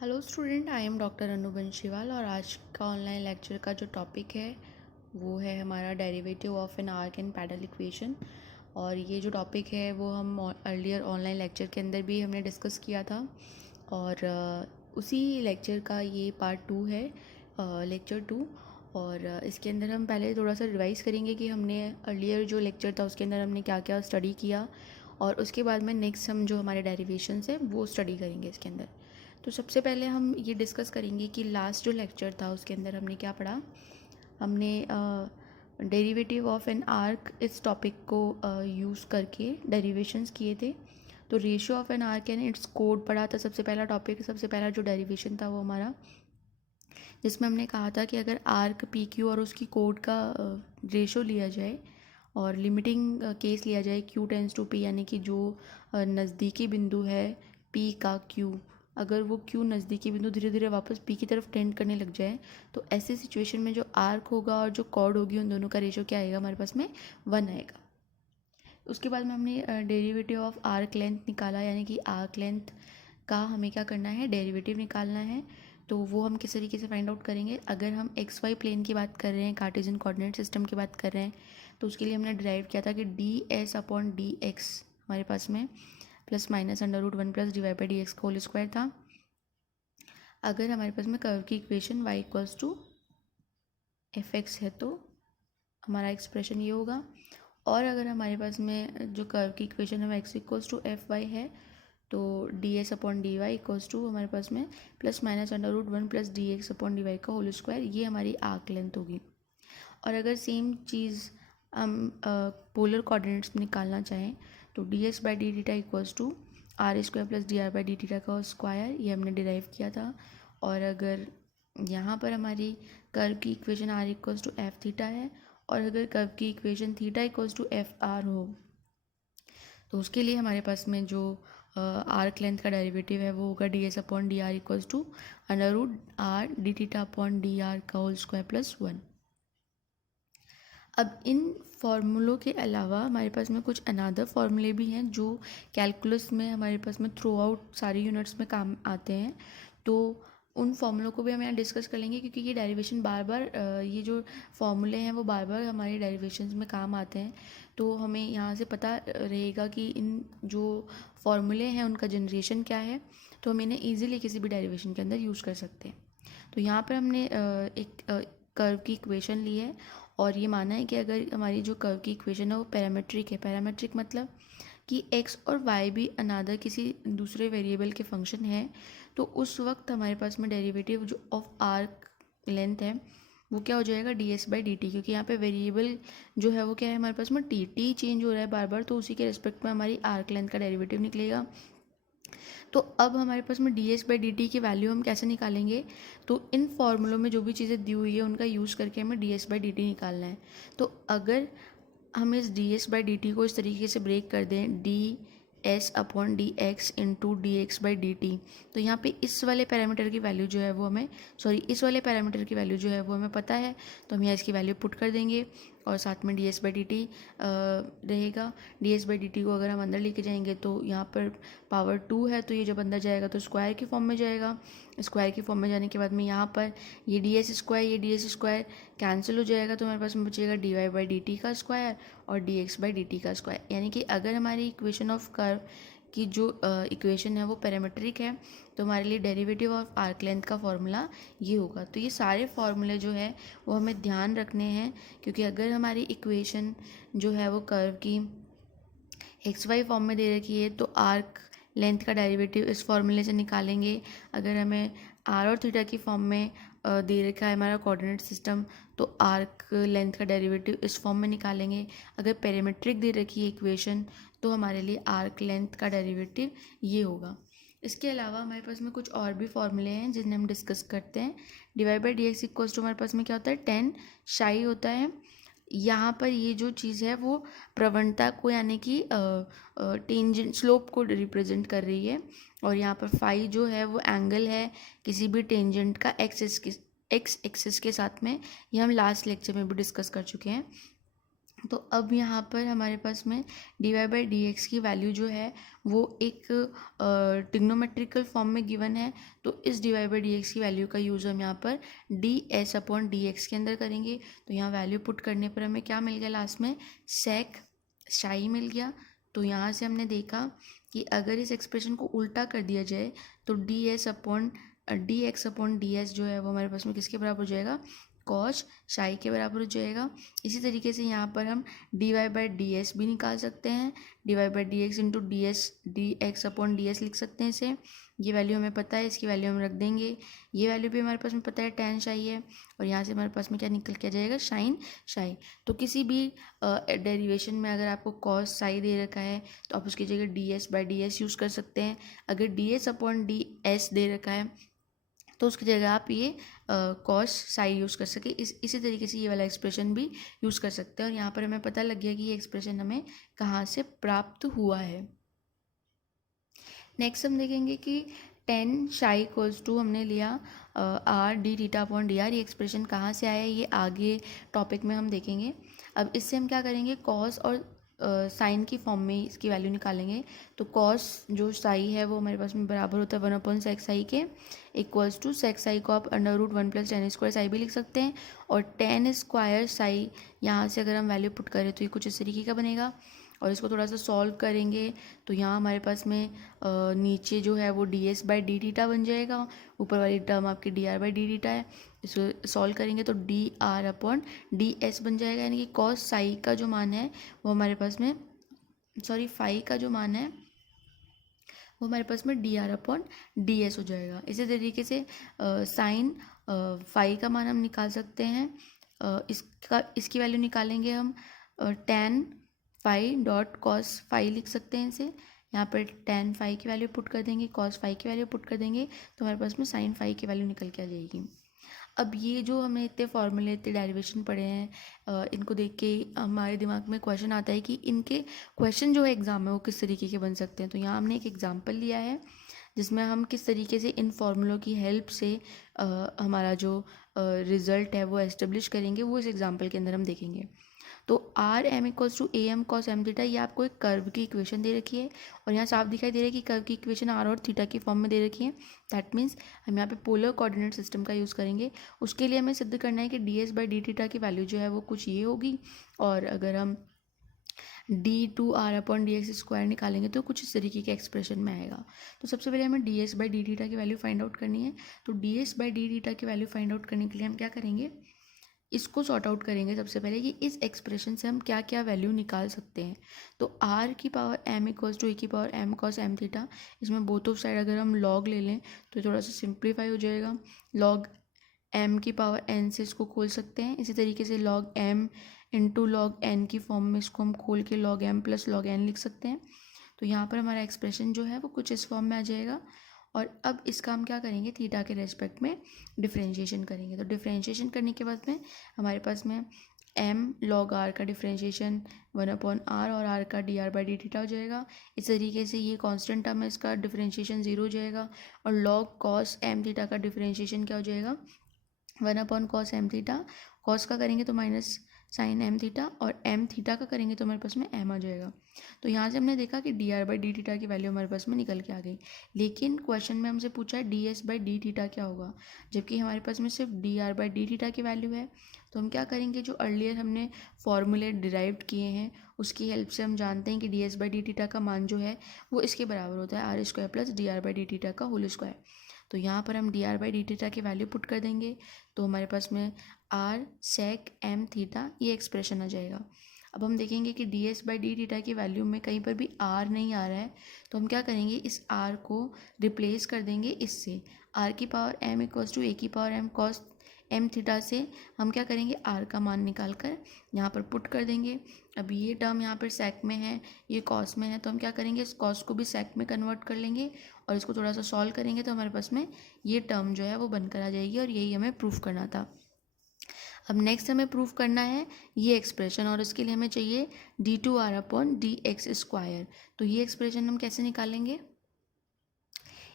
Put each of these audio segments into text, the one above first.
Hello student, I am doctor Anu Banshiwal और आज का ऑनलाइन लेक्चर का जो टॉपिक है वो है हमारा derivative of an arc and pedal equation. और ये जो टॉपिक है वो हम अर्लियर ऑनलाइन लेक्चर के अंदर भी हमने डिस्कस किया था और उसी लेक्चर का ये पार्ट 2 है, लेक्चर 2। और इसके अंदर हम पहले थोड़ा सा रिवाइज़ करेंगे कि हमने अर्लियर जो लेक्चर था उसके अंदर हमने क्या क्या स्टडी किया, और उसके बाद में नेक्स्ट हम जो हमारे डेरिवेशंस है वो स्टडी करेंगे इसके अंदर। तो सबसे पहले हम ये डिस्कस करेंगे कि लास्ट जो लेक्चर था उसके अंदर हमने क्या पढ़ा। हमने डेरिवेटिव ऑफ एन आर्क इस टॉपिक को यूज़ करके डेरिवेशंस किए थे। तो ratio of an arc and it's code पढ़ा था। सबसे पहला टॉपिक, सबसे पहला जो डेरिवेशन था वो हमारा, जिसमें हमने कहा था कि अगर आर्क पी क्यू और उसकी कोड का रेशो लिया जाए और लिमिटिंग केस लिया जाए क्यू टेंस टू पी, यानी कि जो नज़दीकी बिंदु है पी का क्यू, अगर वो क्यू नज़दीकी बिंदु धीरे धीरे वापस पी की तरफ टेंड करने लग जाए तो ऐसे सिचुएशन में जो आर्क होगा और जो कॉर्ड होगी उन दोनों का रेशो क्या आएगा हमारे पास में, 1 आएगा। उसके बाद में हमने डेरिवेटिव ऑफ आर्क लेंथ निकाला, यानी कि आर्क लेंथ का हमें क्या करना है, डेरिवेटिव निकालना है। तो वो हम किस तरीके से फाइंड आउट करेंगे, अगर हम एक्स वाई प्लेन की बात कर रहे हैं, कार्टेशियन कोऑर्डिनेट सिस्टम की बात कर रहे हैं, तो उसके लिए हमने डिराइव किया था कि D S upon D X हमारे पास में plus minus under root 1 plus D Y by D X का होल स्क्वायर था। अगर हमारे पास में कर्व की equation y equals to F X है तो हमारा एक्सप्रेशन ये होगा। और अगर हमारे पास में जो कर्व की इक्वेशन है x equals to F Y है तो D S upon D Y equals to हमारे पास में plus minus under root 1 plus D X upon D Y का होल स्क्वायर, ये हमारी आर्क लेंथ होगी। और अगर सेम चीज़ हम पोलर कोऑर्डिनेट्स में निकालना चाहें तो D X by D theta equals to R square plus D R by D theta का स्क्वायर, ये हमने डिराइव किया था। और अगर यहाँ पर हमारी कर्व की equation R equals to F theta है और अगर कर्व की equation theta equals to F R हो तो उसके लिए हमारे पास में जो आर्क लेंथ का डेरिवेटिव है वो होगा D S upon D R equals to under root R D theta upon D R का होल स्क्वायर प्लस 1। अब इन फॉर्मूलों के अलावा हमारे पास में कुछ अनादर फॉर्मूले भी हैं जो कैलकुलस में हमारे पास में थ्रू आउट सारी यूनिट्स में काम आते हैं। तो उन फॉर्मूलों को भी हम यहाँ डिस्कस कर लेंगे, क्योंकि ये डेरिवेशन बार बार ये जो फॉर्मूले हैं वो बार बार हमारे डेरिवेशंस में काम आते हैं। तो हमें यहाँ से पता रहेगा कि इन जो फॉर्मूले हैं उनका जनरेशन क्या है, तो हम इन्हें ईजिली किसी भी डेरिवेशन के अंदर यूज़ कर सकते हैं। तो यहाँ पर हमने एक कर्व की इक्वेशन ली है और ये माना है कि अगर हमारी जो कर्व की इक्वेशन है वो पैरामेट्रिक है। पैरामेट्रिक मतलब कि x और y भी अनादर किसी दूसरे वेरिएबल के फंक्शन है, तो उस वक्त हमारे पास में डेरिवेटिव जो ऑफ आर्क लेंथ है वो क्या हो जाएगा, D S by D T, क्योंकि यहाँ पे वेरिएबल जो है वो क्या है हमारे पास में टी चेंज हो रहा है बार बार, तो उसी के रिस्पेक्ट में हमारी आर्क लेंथ का डेरिवेटिव निकलेगा। तो अब हमारे पास में D S by D T की वैल्यू हम कैसे निकालेंगे, तो इन फॉर्मूलों में जो भी चीज़ें दी हुई है उनका यूज़ करके हमें D S by D T निकालना है। तो अगर हम इस D S by D T को इस तरीके से ब्रेक कर दें, D S upon D X into D X by D T, तो यहाँ पे इस वाले पैरामीटर की वैल्यू जो है वो हमें इस वाले पैरामीटर की वैल्यू जो है वो हमें पता है, तो हम यहाँ इसकी वैल्यू पुट कर देंगे और साथ में D S by D T रहेगा। D S by D T को अगर हम अंदर लेके जाएंगे तो यहाँ पर पावर 2 है, तो ये जब अंदर जाएगा तो स्क्वायर की फॉर्म में जाएगा। स्क्वायर की फॉर्म में जाने के बाद में यहाँ पर ये डी एस स्क्वायर कैंसिल हो जाएगा, तो हमारे पास में बचेगा D Y by D T का स्क्वायर और D X by D T का स्क्वायर। यानी कि अगर हमारी इक्वेशन ऑफ कर्व की जो इक्वेशन है वो पैरामेट्रिक है तो हमारे लिए डेरिवेटिव ऑफ आर्क लेंथ का फॉर्मूला ये होगा। तो ये सारे फॉर्मूले जो है वो हमें ध्यान रखने हैं, क्योंकि अगर हमारी इक्वेशन जो है वो कर्व की एक्स वाई फॉर्म में दे रखी है तो आर्क लेंथ का डेरिवेटिव इस फॉर्मूले से निकालेंगे। अगर हमें आर और थीटा की फॉर्म में दे रखा है हमारा कोऑर्डिनेट सिस्टम तो आर्क लेंथ का डेरिवेटिव इस फॉर्म में निकालेंगे। अगर पैरामेट्रिक दे रखी है इक्वेशन तो हमारे लिए आर्क लेंथ का डेरिवेटिव ये होगा। इसके अलावा हमारे पास में कुछ और भी फॉर्मूले हैं जिन्हें हम डिस्कस करते हैं। D Y by D X equals to हमारे पास में क्या होता है, टेन शाई होता है। यहाँ पर ये जो चीज़ है वो प्रवणता को यानी कि टेंजेंट स्लोप को रिप्रेजेंट कर रही है, और यहाँ पर फाई जो है वो एंगल है किसी भी टेंजेंट का एक्स एक्सिस के साथ में। ये हम लास्ट लेक्चर में भी डिस्कस कर चुके हैं। तो अब यहाँ पर हमारे पास में dy बाई डी एक्स की वैल्यू जो है वो एक ट्रिग्नोमेट्रिकल फॉर्म में गिवन है। तो इस dy बाई डी एक्स की वैल्यू का यूज़ हम यहाँ पर D S upon D x के अंदर करेंगे। तो यहाँ वैल्यू पुट करने पर हमें क्या मिल गया लास्ट में, सेक शाई मिल गया। तो यहाँ से हमने देखा कि अगर इस एक्सप्रेशन को उल्टा कर दिया जाए तो D S upon D X upon D S जो है वो हमारे पास में किसके बराबर हो जाएगा, कॉस शाई के बराबर हो जाएगा। इसी तरीके से यहाँ पर हम D Y by D S भी निकाल सकते हैं, D Y by D X into D S D X upon D S लिख सकते हैं इसे। ये वैल्यू हमें पता है, इसकी वैल्यू हम रख देंगे। ये वैल्यू भी हमारे पास में पता है टैन शाई है, और यहाँ से हमारे पास में क्या निकल के आ जाएगा, शाइन शाई। तो किसी भी डेरिवेशन में अगर आपको कॉस साई दे रखा है तो आप उसकी जगह D S by D S use कर सकते हैं। अगर D S upon D S दे रखा है तो उसकी जगह आप ये कॉस साई यूज़ कर सके। इसी तरीके से ये वाला एक्सप्रेशन भी यूज़ कर सकते हैं। और यहाँ पर हमें पता लग गया कि ये एक्सप्रेशन हमें कहाँ से प्राप्त हुआ है। नेक्स्ट हम देखेंगे कि टेन शाई इक्वल्स टू हमने लिया are D theta upon D R. ये एक्सप्रेशन कहाँ से आया है ये आगे टॉपिक में हम देखेंगे। अब इससे हम क्या करेंगे, कॉस और साइन की फॉर्म में इसकी वैल्यू निकालेंगे। तो कॉस जो साई है वो हमारे पास में बराबर होता है 1 सेक साई के, इक्वल्स टू सेक साई को आप under root 1 plus tan square psi भी लिख सकते हैं। और टेन स्क्वायर साई यहाँ से अगर हम वैल्यू पुट करें तो ये कुछ इस तरीके का बनेगा। और इसको थोड़ा सा सॉल्व करेंगे तो यहाँ हमारे पास में नीचे जो है वो D S by D theta बन जाएगा, ऊपर वाली टर्म आपकी D R by D theta है। इसको सॉल्व करेंगे तो D R upon D S बन जाएगा, यानी कि कॉस साई का जो मान है वो हमारे पास में, सॉरी फाई का जो मान है वो हमारे पास में D R upon D S हो जाएगा। इसी तरीके से साइन फाई का मान हम निकाल सकते हैं। इसकी वैल्यू निकालेंगे हम tan phi dot cos phi लिख सकते हैं इसे। यहाँ पर टेन फाई की वैल्यू पुट कर देंगे, कॉस फाई की वैल्यू पुट कर देंगे, तो हमारे पास में साइन फाई की वैल्यू निकल के आ जाएगी। अब ये जो हमें इतने फॉर्मूले इतने डेरिवेशन पढ़े हैं, इनको देख के हमारे दिमाग में क्वेश्चन आता है कि इनके क्वेश्चन जो है एग्ज़ाम में वो किस तरीके के बन सकते हैं। तो यहाँ हमने एक एग्जांपल लिया है जिसमें हम किस तरीके से इन फॉर्मूलों की हेल्प से हमारा जो रिज़ल्ट है वो एस्टेब्लिश करेंगे, वो इस एग्जांपल के अंदर हम देखेंगे। तो R M equals to A M cos M theta, ये आपको एक कर्व की इक्वेशन दे रखी है, और यहाँ साफ दिखाई दे रहा है कि कर्व की इक्वेशन आर और थीटा की फॉर्म में दे रखी है। दैट मीन्स हम यहाँ पे पोलर कोऑर्डिनेट सिस्टम का यूज़ करेंगे। उसके लिए हमें सिद्ध करना है कि D S by D theta की वैल्यू जो है वो कुछ ये होगी, और अगर हम D two R upon D X square निकालेंगे तो कुछ इस तरीके के एक्सप्रेशन में आएगा। तो सबसे पहले हमें D S by D theta की वैल्यू फाइंड आउट करनी है। तो D S by D theta की वैल्यू फाइंड आउट करने के लिए हम क्या करेंगे, इसको सॉर्ट आउट करेंगे सबसे पहले कि इस एक्सप्रेशन से हम क्या क्या वैल्यू निकाल सकते हैं। तो आर की power M equals to A की power M cos M theta, इसमें बोथ ऑफ साइड अगर हम लॉग ले लें तो थोड़ा सा सिंप्लीफाई हो जाएगा। लॉग एम की पावर एन से इसको खोल सकते हैं। इसी तरीके से log M into log N की फॉर्म में इसको हम खोल के log M plus log N लिख सकते हैं। तो यहाँ पर हमारा एक्सप्रेशन जो है वो कुछ इस फॉर्म में आ जाएगा। और अब इसका हम क्या करेंगे, थीटा के रेस्पेक्ट में डिफ्रेंशिएशन करेंगे। तो डिफ्रेंशिएशन करने के बाद में हमारे पास में एम लॉग आर का डिफ्रेंशिएशन 1 आर और आर का D R by D theta हो जाएगा। इस तरीके से ये कांस्टेंट टर्म है, इसका डिफ्रेंशिएशन 0 हो जाएगा। और लॉग कॉस एम थीटा का डिफ्रेंशिएशन क्या हो जाएगा, 1 कॉस एम थीटा। कॉस का करेंगे तो माइनस साइन एम थीटा, और एम थीटा का करेंगे तो हमारे पास में एम आ जाएगा। तो यहाँ से हमने देखा कि D R by D theta की वैल्यू हमारे पास में निकल के आ गई। लेकिन क्वेश्चन में हमसे पूछा है D S by D theta क्या होगा, जबकि हमारे पास में सिर्फ D R by D theta की वैल्यू है। तो हम क्या करेंगे, जो अर्लियर हमने फॉर्मूले डिराइव्ड किए हैं उसकी हेल्प से हम जानते हैं कि D S by D theta का मान जो है वो इसके बराबर होता है R square plus D R by D theta का होल स्क्वायर। तो यहाँ पर हम D R by D theta की वैल्यू पुट कर देंगे, तो हमारे पास में आर सेक एम थीटा ये एक्सप्रेशन आ जाएगा। अब हम देखेंगे कि D S by D theta की वैल्यू में कहीं पर भी आर नहीं आ रहा है, तो हम क्या करेंगे, इस आर को रिप्लेस कर देंगे इससे। आर की power M equals to A की power M cos M theta से हम क्या करेंगे, आर का मान निकाल कर यहाँ पर पुट कर देंगे। अब ये टर्म यहाँ पर सेक में है, ये कॉस में है, तो हम क्या करेंगे, इस कॉस को भी सेक में कन्वर्ट कर लेंगे और इसको थोड़ा सा सॉल्व करेंगे तो हमारे पास में ये टर्म जो है वो बनकर आ जाएगी। और यही हमें प्रूफ करना था। अब नेक्स्ट हमें प्रूफ करना है ये एक्सप्रेशन, और इसके लिए हमें चाहिए D two R upon D X square. तो ये एक्सप्रेशन हम कैसे निकालेंगे,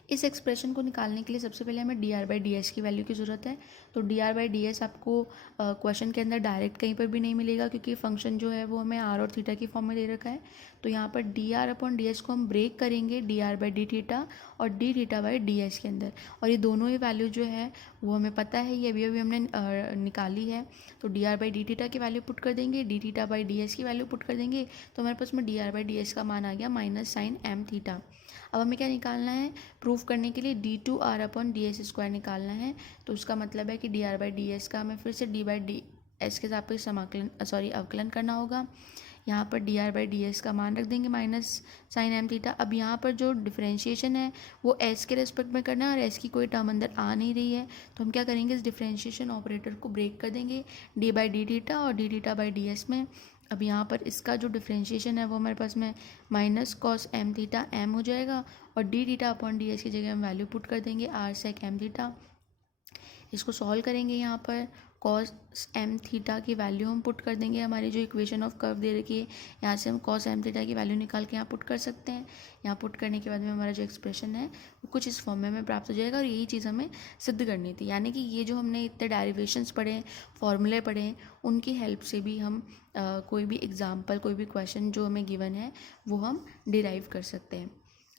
इस एक्सप्रेशन को निकालने के लिए सबसे पहले हमें D R by D S की वैल्यू की ज़रूरत है। तो D R by D S आपको क्वेश्चन के अंदर डायरेक्ट कहीं पर भी नहीं मिलेगा, क्योंकि फंक्शन जो है वो हमें आर और थीटा की फॉर्म में दे रखा है। तो यहाँ पर D R upon D S को हम ब्रेक करेंगे D R by D theta और D theta by D S के अंदर, और ये दोनों ही वैल्यू जो है वो हमें पता है, ये अभी अभी हमने निकाली है। तो D R by D theta की वैल्यू पुट कर देंगे, D theta by D S की वैल्यू पुट कर देंगे, तो हमारे पास में D R by D S का मान आ गया माइनस साइन एम थीटा। अब हमें क्या निकालना है, प्रूफ करने के लिए D two R upon D S square निकालना है। तो उसका मतलब है कि D R by D S का हमें फिर से डी बाई डी एस के साथ समाकलन अवकलन करना होगा। यहाँ पर D R by D S का मान रख देंगे माइनस साइन एम थीटा। अब यहाँ पर जो डिफ्रेंशिएशन है वो एस के रेस्पेक्ट में करना है, और एस की कोई टर्म अंदर आ नहीं रही है, तो हम क्या करेंगे, इस डिफ्रेंशिएशन ऑपरेटर को ब्रेक कर देंगे डी बाई डी थीटा और D theta by D S में। अब यहाँ पर इसका जो डिफ्रेंशिएशन है वो हमारे पास में minus cos M theta M हो जाएगा, और D theta upon D S की जगह हम वैल्यू पुट कर देंगे आर सेक एम थीटा। इसको सॉल्व करेंगे, यहाँ पर कॉस एम थीटा की वैल्यू हम पुट कर देंगे, हमारी जो इक्वेशन ऑफ कर्व दे रखी है यहाँ से हम कॉस एम थीटा की वैल्यू निकाल के यहाँ पुट कर सकते हैं। यहाँ पुट करने के बाद में हमारा जो एक्सप्रेशन है वो कुछ इस फॉर्म में हमें प्राप्त हो जाएगा, और यही चीज़ हमें सिद्ध करनी थी। यानी कि ये जो हमने इतने डेरिवेशंस पढ़े हैं, फॉर्मूले पढ़े हैं, उनकी हेल्प से भी हम कोई भी एग्जाम्पल, कोई भी क्वेश्चन जो हमें गिवन है वो हम डिराइव कर सकते हैं।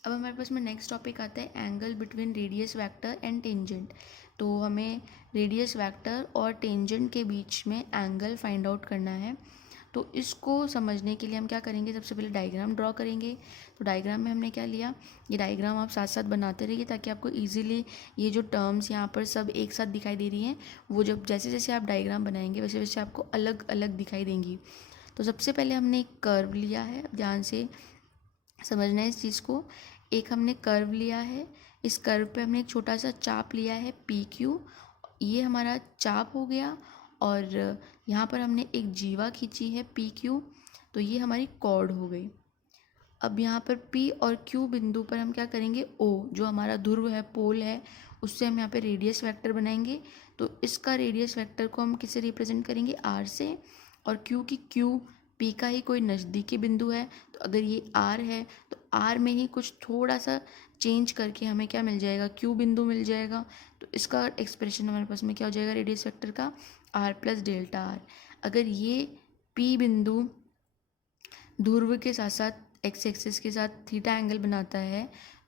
अब हमारे पास में नेक्स्ट टॉपिक आता है angle between radius vector and tangent. तो हमें रेडियस वेक्टर और टेंजेंट के बीच में एंगल फाइंड आउट करना है। तो इसको समझने के लिए हम क्या करेंगे, सबसे पहले डायग्राम ड्रॉ करेंगे। तो डायग्राम में हमने क्या लिया, ये डायग्राम आप साथ साथ बनाते रहिए ताकि आपको इजीली ये जो टर्म्स यहाँ पर सब एक साथ दिखाई दे रही हैं, वो जब जैसे जैसे आप डायग्राम बनाएंगे वैसे वैसे आपको अलग अलग दिखाई देंगी। तो सबसे पहले हमने एक कर्व लिया है, ध्यान से समझना है इस चीज़ को। एक हमने कर्व लिया है, इस कर्व पे हमने एक छोटा सा चाप लिया है पी क्यू, ये हमारा चाप हो गया, और यहाँ पर हमने एक जीवा खींची है पी क्यू, तो ये हमारी कॉर्ड हो गई। अब यहाँ पर P और Q बिंदु पर हम क्या करेंगे, O जो हमारा ध्रुव है, पोल है, उससे हम यहाँ पे रेडियस वेक्टर बनाएंगे। तो इसका रेडियस वेक्टर को हम किससे रिप्रेजेंट करेंगे, R से, और Q की Q P का ही कोई नज़दीकी बिंदु है, तो अगर ये R है तो R में ही कुछ थोड़ा सा चेंज करके हमें क्या मिल जाएगा, Q बिंदु मिल जाएगा। तो इसका एक्सप्रेशन हमारे पास में क्या हो जाएगा रेडियस वेक्टर का, R प्लस डेल्टा R। अगर ये P बिंदु ध्रुव के साथ साथ एक्स एक्सिस के साथ थीटा एंगल बनाता है,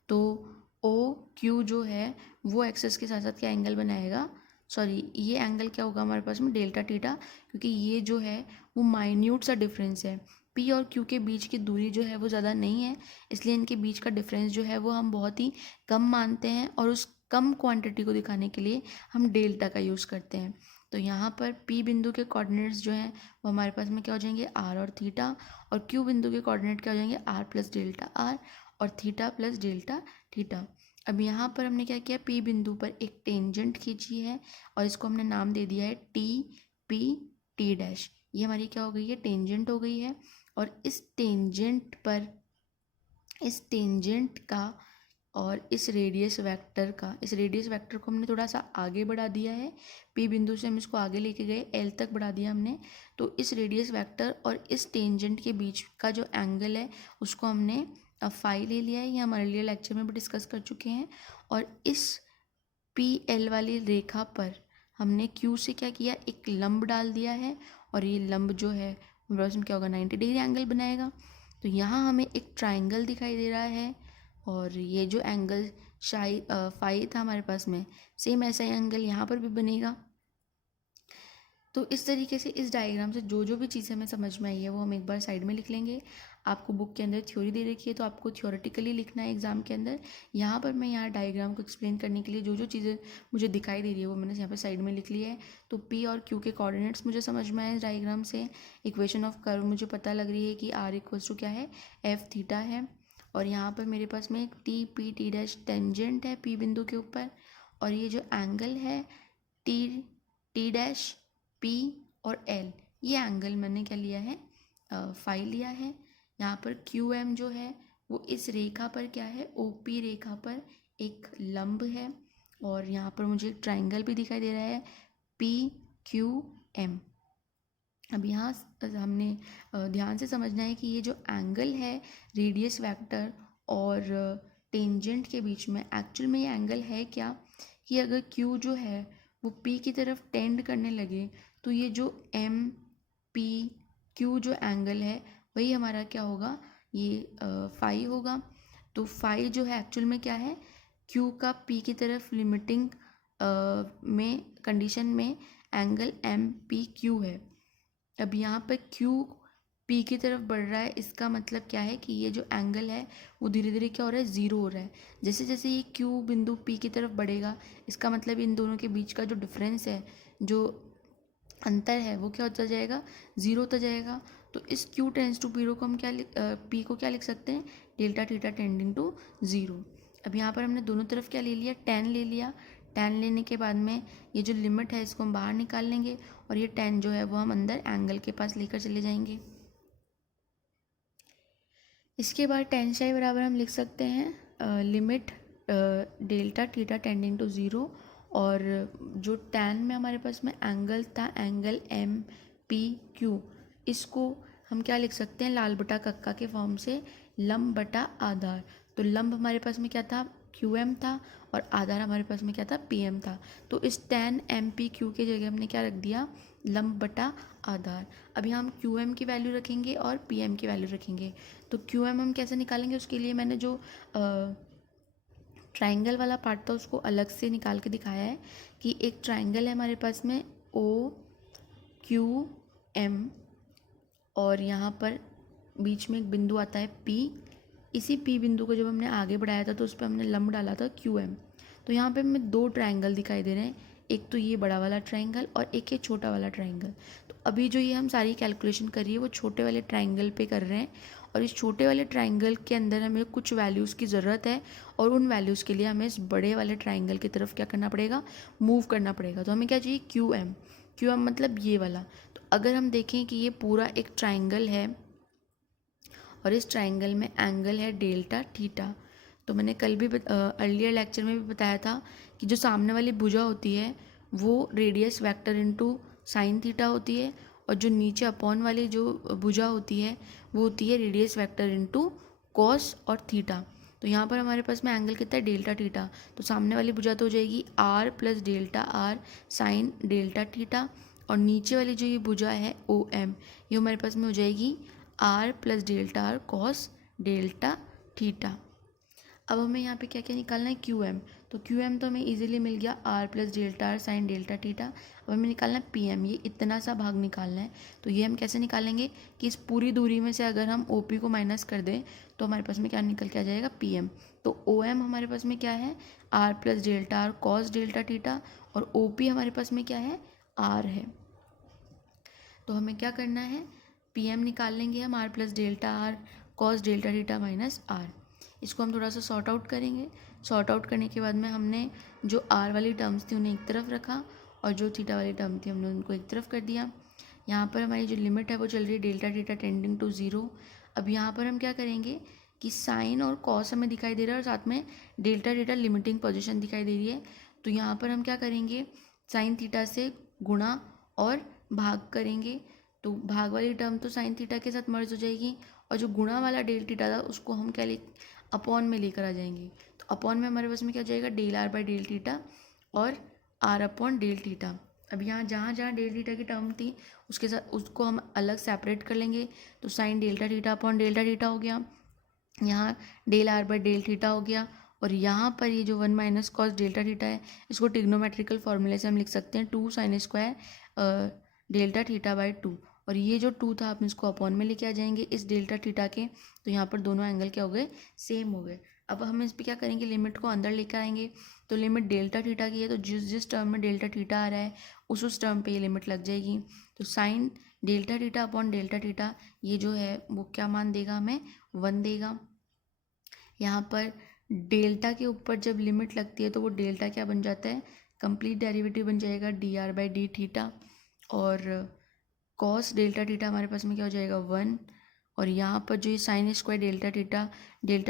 तो ओ क्यू जो है वो एक्सिस के साथ साथ क्या एंगल बनाएगा, सॉरी ये एंगल क्या होगा हमारे पास में डेल्टा थीटा, क्योंकि ये जो है वो माइन्यूट सा डिफरेंस है। पी और क्यू के बीच की दूरी जो है वो ज़्यादा नहीं है, इसलिए इनके बीच का डिफरेंस जो है वो हम बहुत ही कम मानते हैं, और उस कम क्वांटिटी को दिखाने के लिए हम डेल्टा का यूज़ करते हैं। तो यहाँ पर P बिंदु के कोऑर्डिनेट्स जो हैं वो हमारे पास में क्या हो जाएंगे, R और थीटा, और Q बिंदु के कोऑर्डिनेट क्या हो जाएंगे, R प्लस डेल्टा R और थीटा प्लस डेल्टा थीटा। अब यहाँ पर हमने क्या किया, P बिंदु पर एक टेंजेंट खींची है, और इसको हमने नाम दे दिया है T P T डैश। ये हमारी क्या हो गई है, टेंजेंट हो गई है। और इस टेंजेंट पर, इस टेंजेंट का और इस रेडियस वेक्टर को हमने थोड़ा सा आगे बढ़ा दिया है। पी बिंदु से हम इसको आगे लेके गए, एल तक बढ़ा दिया हमने। तो इस रेडियस वेक्टर और इस टेंजेंट के बीच का जो एंगल है उसको हमने फाई ले लिया है, ये हम अर्लियर लेक्चर में भी डिस्कस कर चुके हैं। और इस पी एल वाली रेखा पर हमने क्यू से क्या किया, एक लंब डाल दिया है, और ये लंब जो है हमारे क्या होगा, 90 डिग्री एंगल बनाएगा। तो यहाँ हमें एक ट्राइंगल दिखाई दे रहा है, और ये जो एंगल फाई था हमारे पास में, सेम ऐसा ही एंगल यहाँ पर भी बनेगा। तो इस तरीके से इस डायग्राम से जो जो भी चीज़ें हमें समझ में आई है वो हम एक बार साइड में लिख लेंगे। आपको बुक के अंदर थ्योरी दे रखी है तो आपको थ्योरेटिकली लिखना है एग्जाम के अंदर। यहाँ पर मैं यहाँ डायग्राम को एक्सप्लेन करने के लिए जो जो चीज़ें मुझे दिखाई दे रही है वो मैंने यहाँ पर साइड में लिख ली है। तो P और Q के कोऑर्डिनेट्स मुझे समझ में आए इस डायग्राम से। इक्वेशन ऑफ कर्व मुझे पता लग रही है कि R इक्वल्स टू क्या है, एफ थीटा है। और यहाँ पर मेरे पास में एक T P T dash tangent है P बिंदु के ऊपर, और ये जो एंगल है टी डैश P और L, ये एंगल मैंने क्या लिया है, फाई लिया है। यहाँ पर QM जो है वो इस रेखा पर क्या है, OP रेखा पर एक लंब है, और यहाँ पर मुझे एक ट्राइंगल भी दिखाई दे रहा है PQM। अब यहाँ हमने ध्यान से समझना है कि ये जो एंगल है रेडियस वेक्टर और टेंजेंट के बीच में एक्चुअल में ये एंगल है क्या, कि अगर Q जो है वो P की तरफ टेंड करने लगे तो ये जो MPQ जो एंगल है वही हमारा क्या होगा, ये फाई होगा। तो फाई जो है एक्चुअल में क्या है, Q का P की तरफ लिमिटिंग में कंडीशन में एंगल MPQ है। अब यहाँ पर Q P की तरफ बढ़ रहा है, इसका मतलब क्या है कि ये जो एंगल है वो धीरे धीरे क्या हो रहा है, ज़ीरो हो रहा है। जैसे जैसे ये Q बिंदु P की तरफ बढ़ेगा, इसका मतलब इन दोनों के बीच का जो डिफरेंस है, जो अंतर है, वो क्या होता जाएगा, ज़ीरो होता जाएगा। तो इस Q टेंड्स टू जीरो को हम P को क्या लिख सकते हैं, delta theta tending to zero. अब यहाँ पर हमने दोनों तरफ क्या ले लिया, tan ले लिया। tan लेने के बाद में ये जो लिमिट है इसको हम बाहर निकाल लेंगे और ये tan जो है वो हम अंदर एंगल के पास लेकर चले जाएंगे। इसके बाद tan साई बराबर हम लिख सकते हैं limit delta theta tending to zero, और जो tan में हमारे पास में एंगल था, एंगल MPQ, इसको हम क्या लिख सकते हैं, लाल बटा कक्का के फॉर्म से लंब बटा आधार। तो लंब हमारे पास में क्या था, QM था, और आधार हमारे पास में क्या था, PM था। तो इस tan MPQ की जगह हमने क्या रख दिया, लंब बटा आधार। अब यहाँ हम QM की वैल्यू रखेंगे और PM की वैल्यू रखेंगे। तो QM हम कैसे निकालेंगे, उसके लिए मैंने जो ट्राइंगल वाला पार्ट था उसको अलग से निकाल के दिखाया है कि एक ट्राइंगल है हमारे पास में OQM, और यहाँ पर बीच में एक बिंदु आता है P। इसी P बिंदु को जब हमने आगे बढ़ाया था तो उस पर हमने लंब डाला था QM। तो यहाँ पे हमें दो ट्राइंगल दिखाई दे रहे हैं, एक तो ये बड़ा वाला ट्राइंगल और एक ये छोटा वाला ट्राइंगल। तो अभी जो ये हम सारी कैलकुलेशन कर रही है वो छोटे वाले ट्राइंगल पे कर रहे हैं, और इस छोटे वाले ट्राइंगल के अंदर हमें कुछ वैल्यूज़ की ज़रूरत है, और उन वैल्यूज़ के लिए हमें इस बड़े वाले ट्राइंगल की तरफ क्या करना पड़ेगा, मूव करना पड़ेगा। तो हमें क्या चाहिए, QM मतलब ये वाला। तो अगर हम देखें कि ये पूरा एक ट्राइंगल है और इस ट्राइंगल में एंगल है डेल्टा थीटा, तो मैंने कल भी अर्लियर लेक्चर में भी बताया था कि जो सामने वाली भुजा होती है वो radius vector into sine theta होती है, और जो नीचे अपॉन वाली जो भुजा होती है वो होती है रेडियस वेक्टर इनटू कॉस और थीटा। तो यहाँ पर हमारे पास में एंगल कितना है, डेल्टा थीटा। तो सामने वाली भुजा तो हो जाएगी R plus delta R sign delta theta, और नीचे वाली जो ये भुजा है OM, ये हमारे पास में हो जाएगी R plus delta R cos delta theta. अब हमें यहाँ पे क्या क्या निकालना है, QM। तो QM तो हमें इजीली मिल गया, R plus delta R sign delta theta. अब हमें निकालना है PM, ये इतना सा भाग निकालना है। तो ये हम कैसे निकालेंगे कि इस पूरी दूरी में से अगर हम OP को माइनस कर दें तो हमारे पास में क्या निकल के आ जाएगा, PM। तो OM हमारे पास में क्या है, R plus delta R cos delta theta, और OP हमारे पास में क्या है, R है। तो हमें क्या करना है, PM निकाल लेंगे हम, R plus delta R cos delta theta minus R। इसको हम थोड़ा सा सॉर्ट आउट करेंगे। सॉर्ट आउट करने के बाद में हमने जो R वाली टर्म्स थी उन्हें एक तरफ रखा, और जो थीटा वाली टर्म थी हमने उनको एक तरफ कर दिया। यहाँ पर हमारी जो लिमिट है वो चल रही है delta theta tending to zero. अब यहाँ पर हम क्या करेंगे कि साइन और कॉस हमें दिखाई दे रहा है और साथ में डेल्टा थीटा लिमिटिंग पोजीशन दिखाई दे रही है। तो यहाँ पर हम क्या करेंगे, साइन थीटा से गुणा और भाग करेंगे। तो भाग वाली टर्म तो साइन थीटा के साथ मर्ज हो जाएगी, और जो गुणा वाला डेल थीटा था उसको हम क्या अपॉन में लेकर आ जाएंगे। तो अपॉन में हमारे पास में क्या जाएगा, del R by del theta और R अपॉन डेल थीटा। अब यहाँ जहाँ जहाँ डेल थीटा की टर्म थी उसके साथ उसको हम अलग सेपरेट कर लेंगे। तो sine delta theta upon delta theta हो गया, यहाँ del R by del theta हो गया, और यहाँ पर ये जो 1 माइनस कॉस डेल्टा थीटा है इसको टिग्नोमेट्रिकल फॉर्मूले से हम लिख सकते हैं 2 sine square delta theta by 2, और ये जो 2 था आप इसको अपॉन में लेके आ जाएंगे इस डेल्टा थीटा के। तो यहाँ पर दोनों एंगल क्या हो गए, सेम हो गए। अब हम इस पर क्या करेंगे, लिमिट को अंदर लेकर आएंगे। तो लिमिट डेल्टा थीटा की है, तो जिस जिस टर्म में डेल्टा थीटा आ रहा है उस टर्म पे ये लिमिट लग जाएगी। तो sine delta theta upon delta theta ये जो है वो क्या मान देगा, हमें 1 देगा। यहाँ पर डेल्टा के ऊपर जब लिमिट लगती है तो वो डेल्टा क्या बन जाता है, कंप्लीट डेरिवेटिव बन जाएगा dr बाई डी थीटा, और कॉस डेल्टा थीटा हमारे पास में क्या हो जाएगा 1, और यहाँ पर जो ये sine square delta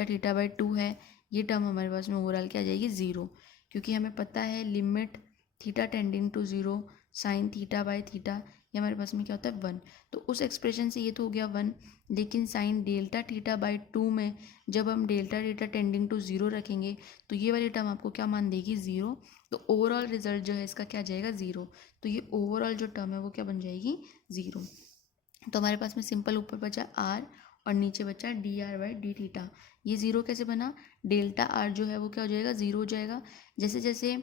theta by 2 है, ये टर्म हमारे पास में ओवरऑल क्या आ जाएगी 0, क्योंकि हमें पता है limit theta tending to 0 sine theta by theta ये हमारे पास में क्या होता है 1। तो उस एक्सप्रेशन से ये तो हो गया 1, लेकिन साइन डेल्टा थीटा बाई 2 में जब हम डेल्टा थीटा टेंडिंग टू 0 रखेंगे तो ये वाली टर्म आपको क्या मान देगी 0। तो ओवरऑल रिजल्ट जो है इसका क्या जाएगा 0। तो ये ओवरऑल जो टर्म है वो क्या बन जाएगी 0। तो हमारे पास में सिंपल ऊपर बचा r और नीचे बचा D R by D theta. ये 0 कैसे बना, डेल्टा r जो है वो क्या हो जाएगा 0 हो जाएगा। जैसे जैसे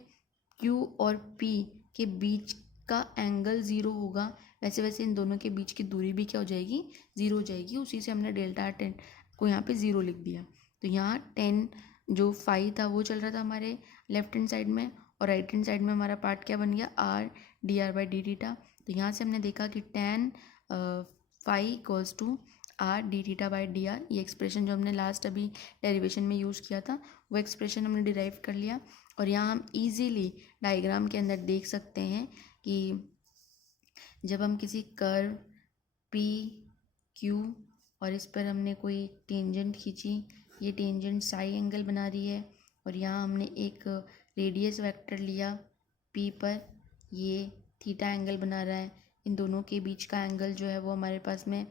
q और p के बीच का एंगल 0 होगा वैसे वैसे इन दोनों के बीच की दूरी भी क्या हो जाएगी 0 हो जाएगी। उसी से हमने डेल्टा 10 को यहाँ पे 0 लिख दिया। तो यहाँ 10 जो फाई था वो चल रहा था हमारे लेफ्ट हैंड साइड में, और राइट हैंड साइड में हमारा पार्ट क्या बन गया r D R by D theta. तो यहाँ से हमने देखा कि tan phi equals to R D theta by D R. ये एक्सप्रेशन जो हमने लास्ट अभी डेरिवेशन में यूज़ किया था वो एक्सप्रेशन हमने डिराइव कर लिया। और यहाँ हम इजीली डायग्राम के अंदर देख सकते हैं कि जब हम किसी कर्व पी क्यू और इस पर हमने कोई टेंजेंट खींची, ये टेंजेंट साई एंगल बना रही है, और यहाँ हमने एक रेडियस वेक्टर लिया पी पर, ये थीटा एंगल बना रहा है। इन दोनों के बीच का एंगल जो है वो हमारे पास में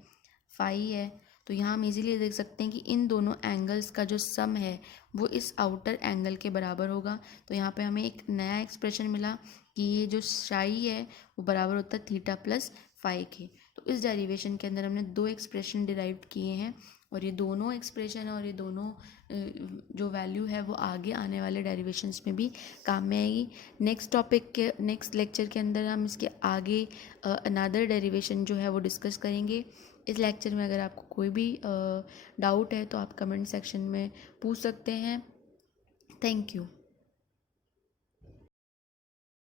फाई है। तो यहाँ हम इजीली देख सकते हैं कि इन दोनों एंगल्स का जो सम है वो इस आउटर एंगल के बराबर होगा। तो यहाँ पे हमें एक नया एक्सप्रेशन मिला कि ये जो साई है वो बराबर होता है थीटा प्लस फाई के। तो इस डेरिवेशन के अंदर हमने 2 एक्सप्रेशन डिराइव किए हैं, और ये दोनों एक्सप्रेशन और ये दोनों जो वैल्यू है वो आगे आने वाले डेरिवेशंस में भी काम में आएगी। नेक्स्ट टॉपिक के नेक्स्ट लेक्चर के अंदर हम इसके आगे अनदर डेरिवेशन जो है वो डिस्कस करेंगे। इस लेक्चर में अगर आपको कोई भी डाउट है तो आप कमेंट सेक्शन में पूछ सकते हैं। Thank you.